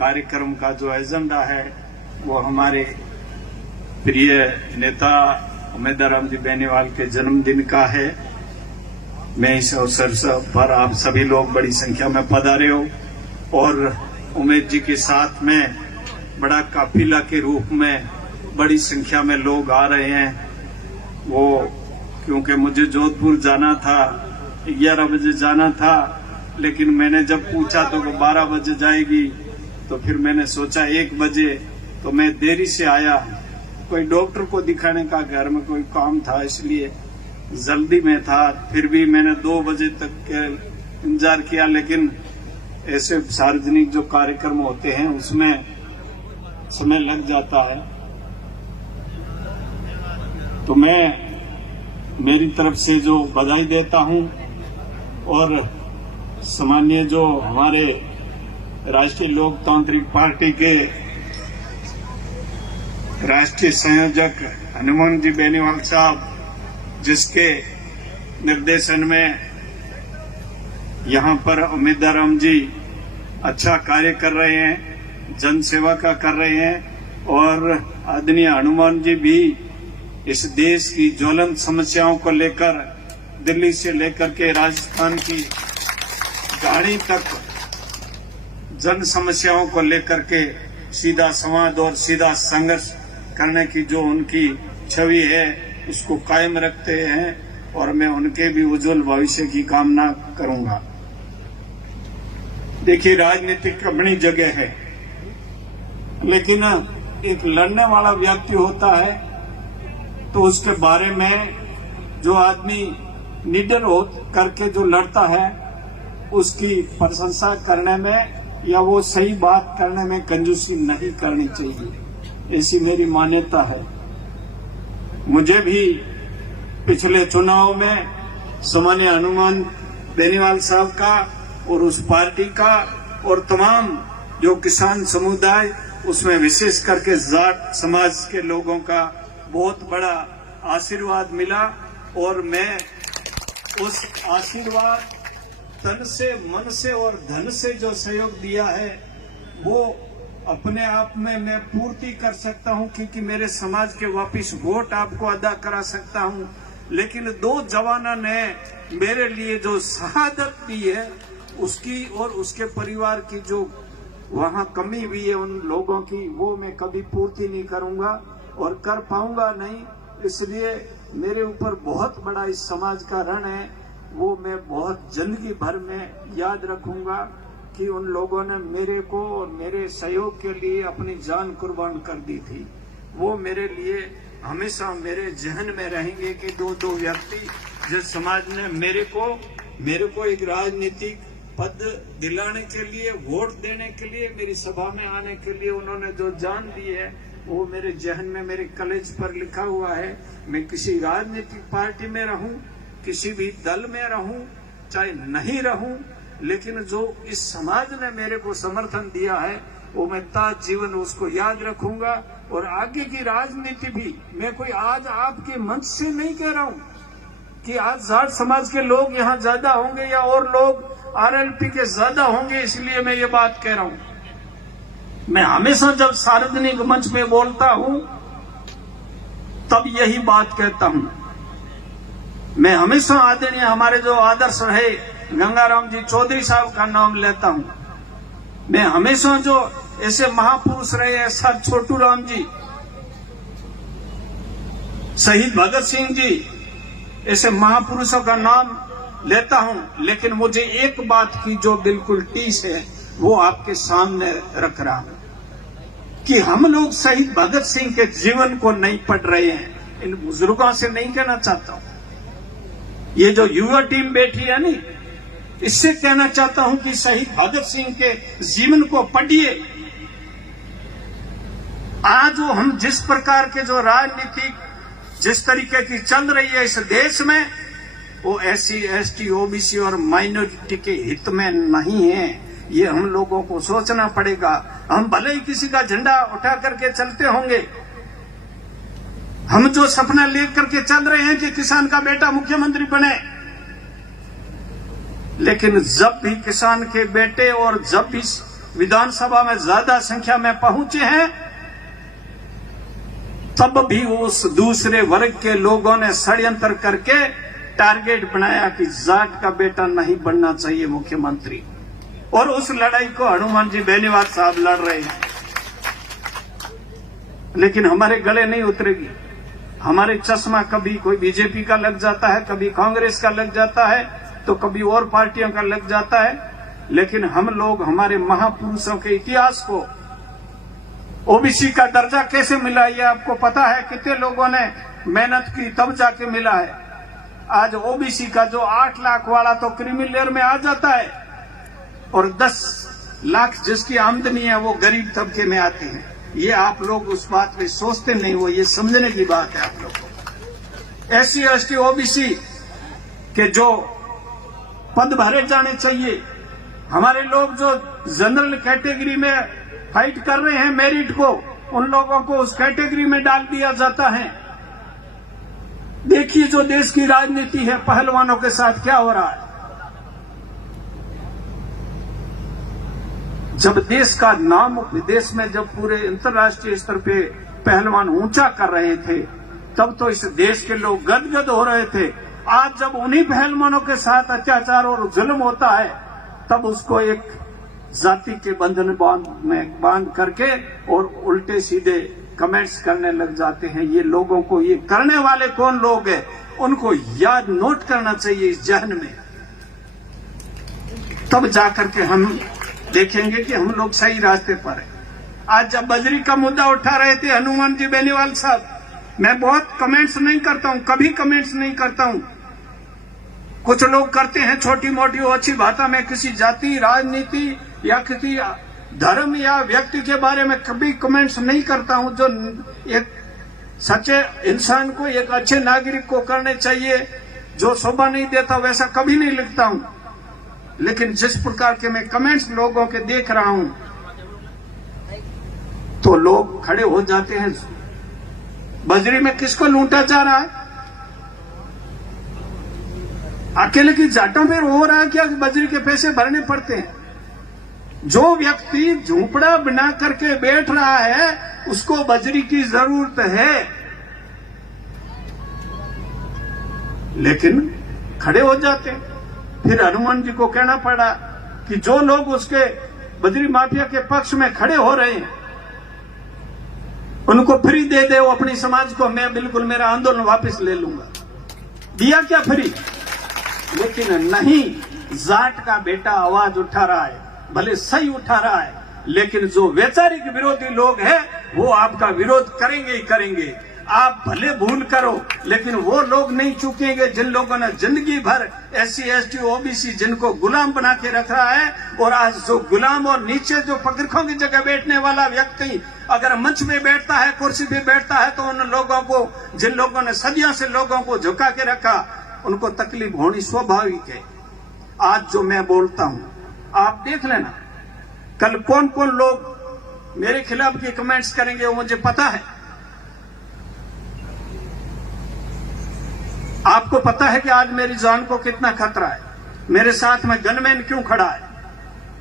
कार्यक्रम का जो एजेंडा है वो हमारे प्रिय नेता उमेदराम जी बेनीवाल के जन्मदिन का है। मैं इस अवसर पर आप सभी लोग बड़ी संख्या में पधारे हो और उमेद जी के साथ में बड़ा काफिला के रूप में बड़ी संख्या में लोग आ रहे हैं। वो क्योंकि मुझे जोधपुर जाना था, 11 बजे जाना था, लेकिन मैंने जब पूछा तो वो 12 बजे जाएगी, तो फिर मैंने सोचा 1 बजे, तो मैं देरी से आया। कोई डॉक्टर को दिखाने का घर में कोई काम था, इसलिए जल्दी में था। फिर भी मैंने 2 बजे तक इंतजार किया, लेकिन ऐसे सार्वजनिक जो कार्यक्रम होते हैं उसमें समय लग जाता है। तो मैं मेरी तरफ से जो बधाई देता हूं और सामान्य जो हमारे राष्ट्रीय लोकतांत्रिक पार्टी के राष्ट्रीय संयोजक हनुमान जी बेनीवाल साहब, जिसके निर्देशन में यहाँ पर उमेदराम जी अच्छा कार्य कर रहे हैं, जन सेवा का कर रहे हैं, और आदरणीय हनुमान जी भी इस देश की ज्वलंत समस्याओं को लेकर दिल्ली से लेकर के राजस्थान की गाड़ी तक जन समस्याओं को लेकर के सीधा संवाद और सीधा संघर्ष करने की जो उनकी छवि है उसको कायम रखते हैं, और मैं उनके भी उज्जवल भविष्य की कामना करूंगा। देखिए, राजनीतिक अपनी जगह है, लेकिन एक लड़ने वाला व्यक्ति होता है तो उसके बारे में जो आदमी निडर हो करके जो लड़ता है उसकी प्रशंसा करने में या वो सही बात करने में कंजूसी नहीं करनी चाहिए, ऐसी मेरी मान्यता है। मुझे भी पिछले चुनाव में सामान्य हनुमान बेनीवाल साहब का और उस पार्टी का और तमाम जो किसान समुदाय, उसमें विशेष करके जाट समाज के लोगों का बहुत बड़ा आशीर्वाद मिला, और मैं उस आशीर्वाद तन से, मन से और धन से जो सहयोग दिया है वो अपने आप में मैं पूर्ति कर सकता हूं, क्योंकि मेरे समाज के वापिस वोट आपको अदा करा सकता हूं। लेकिन 2 जवानों ने मेरे लिए जो शहादत दी है उसकी और उसके परिवार की जो वहां कमी हुई है उन लोगों की, वो मैं कभी पूर्ति नहीं करूंगा और कर पाऊंगा नहीं। इसलिए मेरे ऊपर बहुत बड़ा इस समाज का ऋण है, वो मैं बहुत जिंदगी भर में याद रखूंगा कि उन लोगों ने मेरे को और मेरे सहयोग के लिए अपनी जान कुर्बान कर दी थी। वो मेरे लिए हमेशा मेरे जहन में रहेंगे कि 2 व्यक्ति जिस समाज ने मेरे को एक राजनीतिक पद दिलाने के लिए, वोट देने के लिए, मेरी सभा में आने के लिए उन्होंने जो जान दी है वो मेरे जहन में, मेरे कलेज पर लिखा हुआ है। मैं किसी राजनीतिक पार्टी में रहूं, किसी भी दल में रहूं, चाहे नहीं रहूं, लेकिन जो इस समाज ने मेरे को समर्थन दिया है वो मैं ताज जीवन उसको याद रखूंगा। और आगे की राजनीति भी मैं कोई आज आपके मंच से नहीं कह रहा हूं कि आज जाट समाज के लोग यहाँ ज्यादा होंगे या और लोग आरएलपी के ज्यादा होंगे, इसलिए मैं ये बात कह रहा हूं। मैं हमेशा जब सार्वजनिक मंच में बोलता हूं तब यही बात कहता हूं। मैं हमेशा आदरणीय हमारे जो आदर्श रहे गंगाराम जी चौधरी साहब का नाम लेता हूं। मैं हमेशा जो ऐसे महापुरुष रहे हैं, सर छोटू राम जी, शहीद भगत सिंह जी, ऐसे महापुरुषों का नाम लेता हूं। लेकिन मुझे एक बात की जो बिल्कुल टीस है वो आपके सामने रख रहा हूं कि हम लोग शहीद भगत सिंह के जीवन को नहीं पढ़ रहे हैं। इन बुजुर्गों से नहीं कहना चाहता हूं, ये जो युवा टीम बैठी है नी, इससे कहना चाहता हूं कि शहीद भगत सिंह के जीवन को पढ़िए। आज वो हम जिस प्रकार के जो राजनीति जिस तरीके की चल रही है इस देश में, वो SC, ST, OBC और माइनॉरिटी के हित में नहीं है। ये हम लोगों को सोचना पड़ेगा। हम भले ही किसी का झंडा उठा करके चलते होंगे, हम जो सपना लेकर के चल रहे हैं कि किसान का बेटा मुख्यमंत्री बने, लेकिन जब भी किसान के बेटे और जब भी विधानसभा में ज्यादा संख्या में पहुंचे हैं, तब भी उस दूसरे वर्ग के लोगों ने षड्यंत्र करके टारगेट बनाया कि जाट का बेटा नहीं बनना चाहिए मुख्यमंत्री। और उस लड़ाई को हनुमान जी बेनीवाल साहब लड़ रहे हैं, लेकिन हमारे गले नहीं उतरेगी। हमारे चश्मा कभी कोई बीजेपी का लग जाता है, कभी कांग्रेस का लग जाता है, तो कभी और पार्टियों का लग जाता है, लेकिन हम लोग हमारे महापुरुषों के इतिहास को, ओबीसी का दर्जा कैसे मिला ये आपको पता है। कितने लोगों ने मेहनत की तब जाके मिला है। आज ओबीसी का जो 8 लाख वाला तो क्रीमिलेयर में आ जाता है, और 10 लाख जिसकी आमदनी है वो गरीब तबके में आते हैं। ये आप लोग उस बात पे सोचते नहीं हो, ये समझने की बात है आप लोग को। SC ST OBC के जो पद भरे जाने चाहिए, हमारे लोग जो जनरल कैटेगरी में फाइट कर रहे हैं मेरिट को, उन लोगों को उस कैटेगरी में डाल दिया जाता है। देखिए जो देश की राजनीति है, पहलवानों के साथ क्या हो रहा है। जब देश का नाम विदेश में, जब पूरे अंतर्राष्ट्रीय स्तर पे पहलवान ऊंचा कर रहे थे, तब तो इस देश के लोग गदगद हो रहे थे। आज जब उन्हीं पहलवानों के साथ अत्याचार और जुल्म होता है, तब उसको एक जाति के बंधन में बांध करके और उल्टे सीधे कमेंट्स करने लग जाते हैं। ये लोगों को, ये करने वाले कौन लोग हैं, उनको याद नोट करना चाहिए इस जहन में, तब जाकर के हम देखेंगे कि हम लोग सही रास्ते पर हैं। आज जब बजरी का मुद्दा उठा रहे थे हनुमान जी बेनीवाल साहब, मैं बहुत कमेंट्स नहीं करता हूं, कभी कमेंट्स नहीं करता हूं। कुछ लोग करते हैं छोटी मोटी अच्छी बातों में, किसी जाति, राजनीति या किसी धर्म या व्यक्ति के बारे में कभी कमेंट्स नहीं करता हूं। जो एक सच्चे इंसान को, एक अच्छे नागरिक को करने चाहिए, जो शोभा नहीं देता वैसा कभी नहीं लिखता हूं। लेकिन जिस प्रकार के मैं कमेंट्स लोगों के देख रहा हूं, तो लोग खड़े हो जाते हैं। बजरी में किसको लूटा जा रहा है? अकेले की जाटों पे हो रहा है क्या? बजरी के पैसे भरने पड़ते हैं। जो व्यक्ति झूंपड़ा बना करके बैठ रहा है, उसको बजरी की जरूरत है, लेकिन खड़े हो जाते हैं। फिर हनुमान जी को कहना पड़ा कि जो लोग उसके बजरी माफिया के पक्ष में खड़े हो रहे हैं, उनको फ्री दे दे वो अपनी समाज को, मैं बिल्कुल मेरा आंदोलन वापस ले लूंगा। दिया क्या फ्री? लेकिन नहीं, जाट का बेटा आवाज उठा रहा है, भले सही उठा रहा है, लेकिन जो वैचारिक विरोधी लोग हैं वो आपका विरोध करेंगे ही करेंगे। आप भले भूल करो, लेकिन वो लोग नहीं चूकेंगे जिन लोगों ने जिंदगी भर SC ST OBC जिनको गुलाम बना के रखा है। और आज जो गुलाम और नीचे जो पकड़ों की जगह बैठने वाला व्यक्ति अगर मंच में बैठता है, कुर्सी पे बैठता है, तो उन लोगों को, जिन लोगों ने सदियों से लोगों को झुका के रखा, उनको तकलीफ होनी स्वाभाविक है। आज जो मैं बोलता हूं, आप देख लेना कल कौन कौन लोग मेरे खिलाफ के कमेंट्स करेंगे, वो मुझे पता है। आपको पता है कि आज मेरी जान को कितना खतरा है। मेरे साथ में गनमैन क्यों खड़ा है?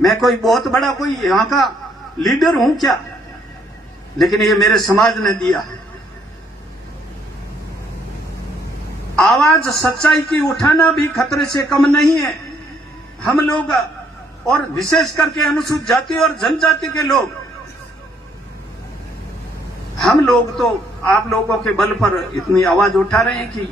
मैं कोई बहुत बड़ा कोई यहां का लीडर हूं क्या? लेकिन ये मेरे समाज ने दिया है। आवाज सच्चाई की उठाना भी खतरे से कम नहीं है। हम लोग, और विशेष करके अनुसूचित जाति और जनजाति के लोग, हम लोग तो आप लोगों के बल पर इतनी आवाज उठा रहे हैं कि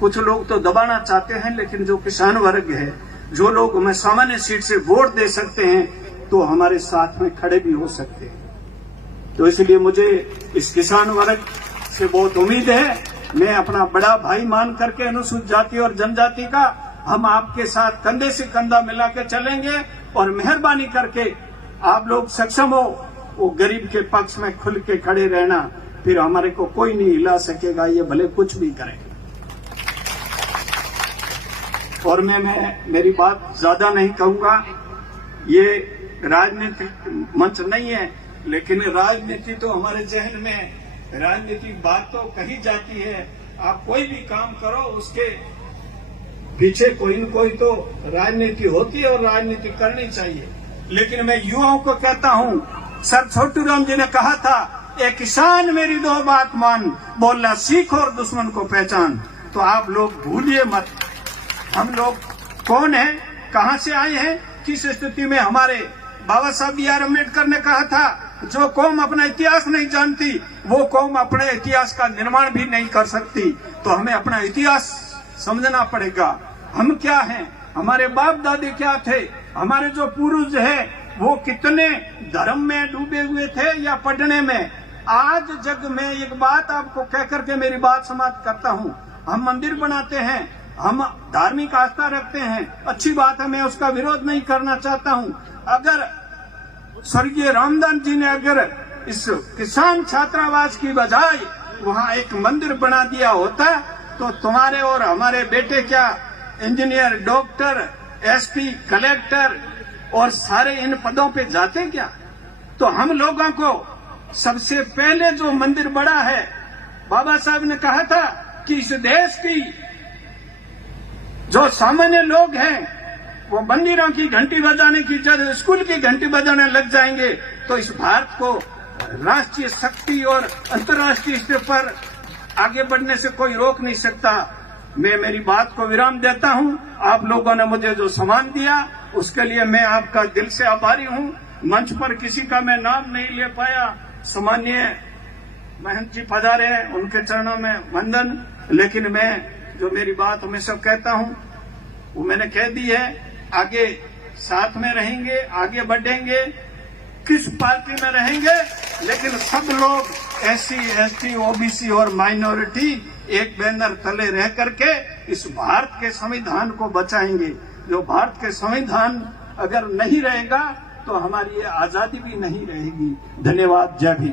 कुछ लोग तो दबाना चाहते हैं, लेकिन जो किसान वर्ग है, जो लोग हमें सामान्य सीट से वोट दे सकते हैं, तो हमारे साथ में खड़े भी हो सकते हैं। तो इसलिए मुझे इस किसान वर्ग से बहुत उम्मीद है। मैं अपना बड़ा भाई मान करके अनुसूचित जाति और जनजाति का, हम आपके साथ कंधे से कंधा मिला के चलेंगे। और मेहरबानी करके आप लोग सक्षम हो वो गरीब के पक्ष में खुल के खड़े रहना, फिर हमारे को कोई नहीं हिला सकेगा, ये भले कुछ भी करें। और मैं मेरी बात ज्यादा नहीं कहूंगा। ये राजनीतिक मंच नहीं है, लेकिन राजनीति तो हमारे जहन में है। राजनीतिक बात तो कही जाती है। आप कोई भी काम करो, उसके पीछे कोई न कोई तो राजनीति होती है और राजनीति करनी चाहिए। लेकिन मैं युवाओं को कहता हूं, सर छोटूराम जी ने कहा था, ए किसान मेरी दो बात मान, बोलना सीख और दुश्मन को पहचान। तो आप लोग भूलिए मत, हम लोग कौन हैं, कहां से आए हैं, किस स्थिति में। हमारे बाबा साहब B.R. अम्बेडकर ने कहा था, जो कौम अपना इतिहास नहीं जानती वो कौम अपने इतिहास का निर्माण भी नहीं कर सकती। तो हमें अपना इतिहास समझना पड़ेगा, हम क्या हैं, हमारे बाप दादे क्या थे, हमारे जो पूर्वज हैं वो कितने धर्म में डूबे हुए थे या पढ़ने में। आज जग में एक बात आपको कह करके मेरी बात समाप्त करता हूं, हम मंदिर बनाते हैं, हम धार्मिक आस्था रखते हैं, अच्छी बात है, मैं उसका विरोध नहीं करना चाहता हूं। अगर स्वर्गीय रामदास जी ने अगर इस किसान छात्रावास की बजाय वहां एक मंदिर बना दिया होता तो तुम्हारे और हमारे बेटे क्या इंजीनियर, डॉक्टर, SP, कलेक्टर और सारे इन पदों पे जाते क्या। तो हम लोगों को सबसे पहले जो मंदिर बड़ा है, बाबा साहब ने कहा था कि इस देश की जो सामान्य लोग हैं वो मंदिरों की घंटी बजाने की जगह स्कूल की घंटी बजाने लग जाएंगे तो इस भारत को राष्ट्रीय शक्ति और अंतर्राष्ट्रीय स्तर पर आगे बढ़ने से कोई रोक नहीं सकता। मैं मेरी बात को विराम देता हूं। आप लोगों ने मुझे जो सम्मान दिया उसके लिए मैं आपका दिल से आभारी हूं। मंच पर किसी का मैं नाम नहीं ले पाया, सामान्य महंत जी पधारे हैं, उनके चरणों में वंदन। लेकिन मैं जो मेरी बात हमेशा कहता हूं वो मैंने कह दी है, आगे साथ में रहेंगे, आगे बढ़ेंगे, किस पार्टी में रहेंगे, लेकिन सब लोग SC, ST, OBC और माइनॉरिटी एक बैनर तले रह करके इस भारत के संविधान को बचाएंगे। जो भारत के संविधान अगर नहीं रहेगा तो हमारी ये आजादी भी नहीं रहेगी। धन्यवाद। जय भीम।